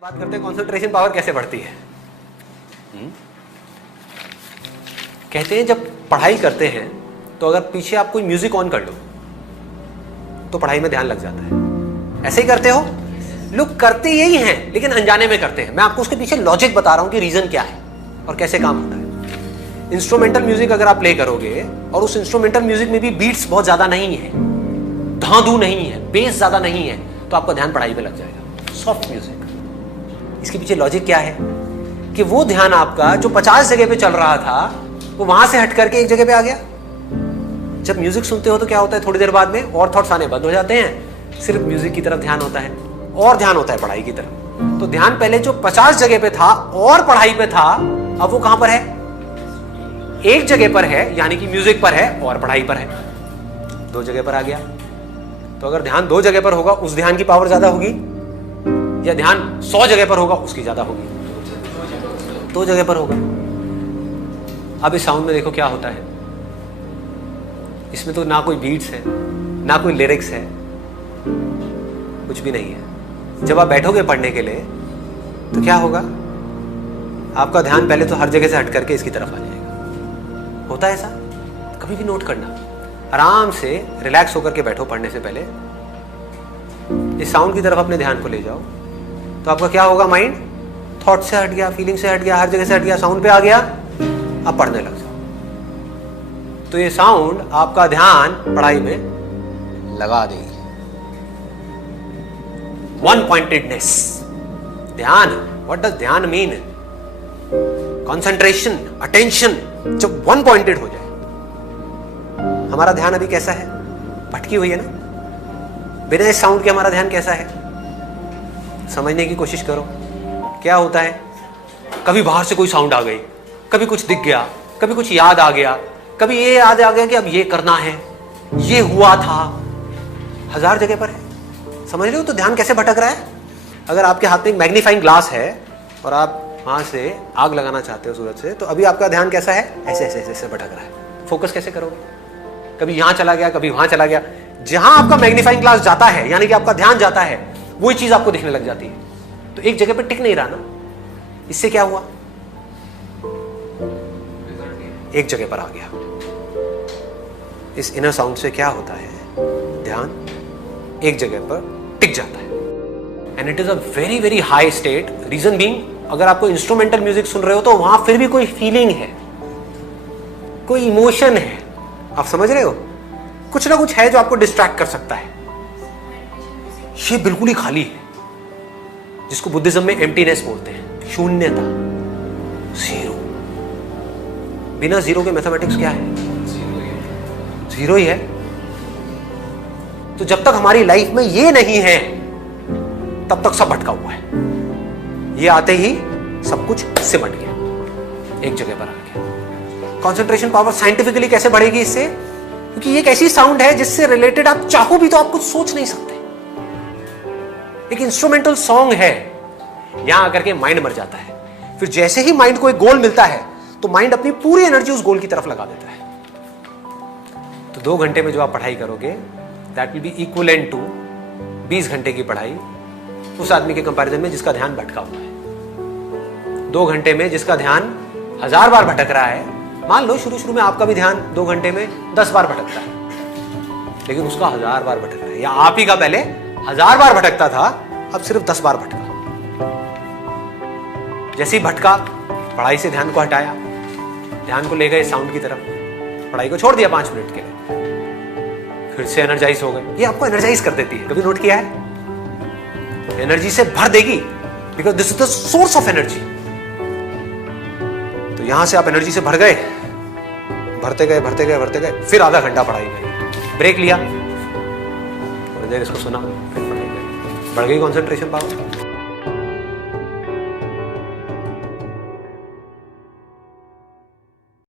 बात करते हैं कंसंट्रेशन पावर कैसे बढ़ती है। कहते हैं जब पढ़ाई करते हैं तो अगर पीछे आप कोई म्यूजिक ऑन कर लो तो पढ़ाई में ध्यान लग जाता है। ऐसे ही करते हो, लोग करते यही हैं लेकिन अनजाने में करते हैं। मैं आपको उसके पीछे लॉजिक बता रहा हूं कि रीजन क्या है और कैसे काम होता है। इंस्ट्रूमेंटल म्यूजिक अगर आप प्ले करोगे और उस इंस्ट्रूमेंटल म्यूजिक में भी बीट्स बहुत ज्यादा नहीं है, धांधू नहीं है, बेस ज्यादा नहीं है, तो आपका ध्यान पढ़ाई पे लग जाएगा। सॉफ्ट म्यूजिक, इसके पीछे लॉजिक क्या है कि वो ध्यान आपका जो 50 जगह पे चल रहा था वो वहां से हट करके एक जगह पे आ गया। जब म्यूजिक सुनते हो तो क्या होता है, थोड़ी देर बाद में और थॉट्स आने बंद हो जाते हैं, सिर्फ म्यूजिक की तरफ ध्यान होता है और ध्यान होता है पढ़ाई की तरफ। तो ध्यान पहले जो 50 जगह पे था और पढ़ाई पे था, अब वो कहां पर है? एक जगह पर है, यानी कि म्यूजिक पर है और पढ़ाई पर है। 2 जगह पर आ गया। तो अगर ध्यान 2 जगह पर होगा उस ध्यान की पावर ज्यादा होगी, या ध्यान 100 जगह पर होगा उसकी ज्यादा होगी? 2 जगह पर होगा। अब इस साउंड में देखो क्या होता है। इसमें तो ना कोई बीट्स है, ना कोई लिरिक्स है, कुछ भी नहीं है। जब आप बैठोगे पढ़ने के लिए तो क्या होगा, आपका ध्यान पहले तो हर जगह से हट करके इसकी तरफ आ जाएगा। होता है ऐसा? कभी भी नोट करना, आराम से रिलैक्स होकर के बैठो। पढ़ने से पहले इस साउंड की तरफ अपने ध्यान को ले जाओ तो आपका क्या होगा, माइंड थॉट से हट गया, फीलिंग से हट गया, हर जगह से हट गया, साउंड पे आ गया, अब पढ़ने लग जाओ। तो ये साउंड आपका ध्यान पढ़ाई में लगा देगी। वन पॉइंटेडनेस, ध्यान। व्हाट डज ध्यान मीन? Concentration, attention. जब वन पॉइंटेड हो जाए। हमारा ध्यान अभी कैसा है? भटकी हुई है ना। बिना इस साउंड के हमारा ध्यान कैसा है, समझने की कोशिश करो। क्या होता है, कभी बाहर से कोई साउंड आ गई, कभी कुछ दिख गया, कभी कुछ याद आ गया, कभी ये याद आ गया कि अब ये करना है, ये हुआ था। 1000 जगह पर है, समझ रहे हो? तो ध्यान कैसे भटक रहा है। अगर आपके हाथ में एक मैग्नीफाइंग ग्लास है और आप वहां से आग लगाना चाहते हो सूरज से, तो अभी आपका ध्यान कैसा है? ऐसे ऐसे ऐसे भटक रहा है। फोकस कैसे करोगे? कभी यहां चला गया, कभी वहां चला गया। जहां आपका मैग्नीफाइंग ग्लास जाता है, यानी कि आपका ध्यान जाता है, वही चीज आपको दिखने लग जाती है। तो एक जगह पे टिक नहीं रहा ना। इससे क्या हुआ, एक जगह पर आ गया। इस इनर साउंड से क्या होता है, ध्यान एक जगह पर टिक जाता है। And it is a very very high state. Reason being, अगर आपको इंस्ट्रूमेंटल म्यूजिक सुन रहे हो तो वहां फिर भी कोई फीलिंग है, कोई इमोशन है। आप समझ रहे हो? कुछ ना कुछ है जो आपको डिस्ट्रैक्ट कर सकता है। ये बिल्कुल ही खाली है, जिसको बुद्धिज्म में एम्प्टीनेस बोलते हैं, शून्यता, जीरो। बिना जीरो के मैथमेटिक्स क्या है? जीरो ही है। तो जब तक हमारी लाइफ में ये नहीं है तब तक सब भटका हुआ है। ये आते ही सब कुछ सिमट गया, एक जगह पर आ गया। कंसंट्रेशन पावर साइंटिफिकली कैसे बढ़ेगी इससे? क्योंकि ये एक ऐसी साउंड है जिससे रिलेटेड आप चाहो भी तो आप कुछ सोच नहीं सकते। एक इंस्ट्रूमेंटल सॉन्ग है, यहां आकर के माइंड मर जाता है। फिर जैसे ही माइंड को एक गोल मिलता है तो माइंड अपनी पूरी एनर्जी उस गोल की तरफ लगा देता है। तो 2 घंटे में जो आप पढ़ाई करोगे, that will be equivalent to 20 घंटे की पढ़ाई उस आदमी के कंपैरिजन में जिसका ध्यान भटका हुआ है। 2 घंटे में जिसका ध्यान 1000 बार भटक रहा है, मान लो शुरू में आपका भी ध्यान 2 घंटे में 10 बार भटकता है, लेकिन उसका 1000 बार भटक रहा है। या आप ही का पहले 1000 बार भटकता था, अब सिर्फ 10 बार भटका। जैसे ही भटका, पढ़ाई से ध्यान को हटाया, ध्यान को ले गए साउंड की तरफ, पढ़ाई को छोड़ दिया 5 मिनट के लिए, फिर से एनर्जाइज हो गए। ये आपको एनर्जाइज कर देती है, कभी नोट किया है? एनर्जी से भर देगी, because this is the source of energy. तो यहां से आप एनर्जी से भर गए, भरते गए भरते गए भरते गए, फिर आधा घंटा पढ़ाई करी, ब्रेक लिया, थोड़ी देर इसको सुना, फिर पढ़ाई करी, बढ़ गई कंसंट्रेशन पावर।